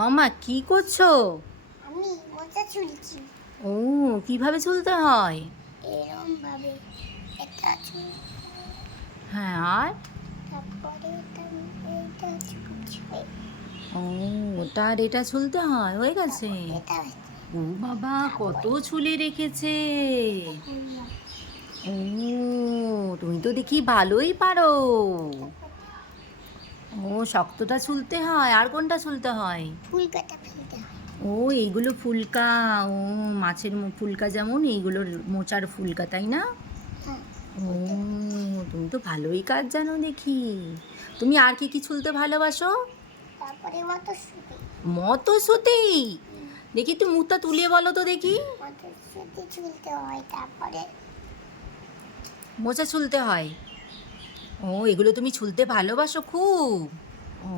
মামা কি করছো? আমি মোজা চুলছি। ও, কিভাবে চলতে হয়? এরম ভাবে এটা চুল, হ্যাঁ, আর তারপরে এটা চুলছি। ও, ওটা আর এটা চলতে হয়, হয়ে গেছে? তারপর এটা হচ্ছে। ও বাবা, কত তারপরে চুলে রেখেছে! এটা করলাম। ও, তুমি তো দেখি ভালোই পারো। তারপর ও, শক্তটা চুলতে হয়, আর কোনটা চুলতে হয়? ফুল কাটা ফেলতে হয়। ও, এইগুলো ফুলকা। ও, মাছের ফুলকা যেমন এইগুলোর মোচার ফুলকা, তাই না? হ্যাঁ, ও, ওইটা। তুমি তো ভালোই কাজ জানো দেখি। তুমি আর কি কি চুলতে ভালোবাসো? তারপরে মটরশুঁটি। মটরশুঁটি? দেখি একটু মুখটা তুলিয়ে বলো তো দেখি। মটরশুঁটি চুলতে হয়। তারপরে মোচা চুলতে হয়। ও, এগুলো তুমি চুলতে ভালোবাসো খুব? ও,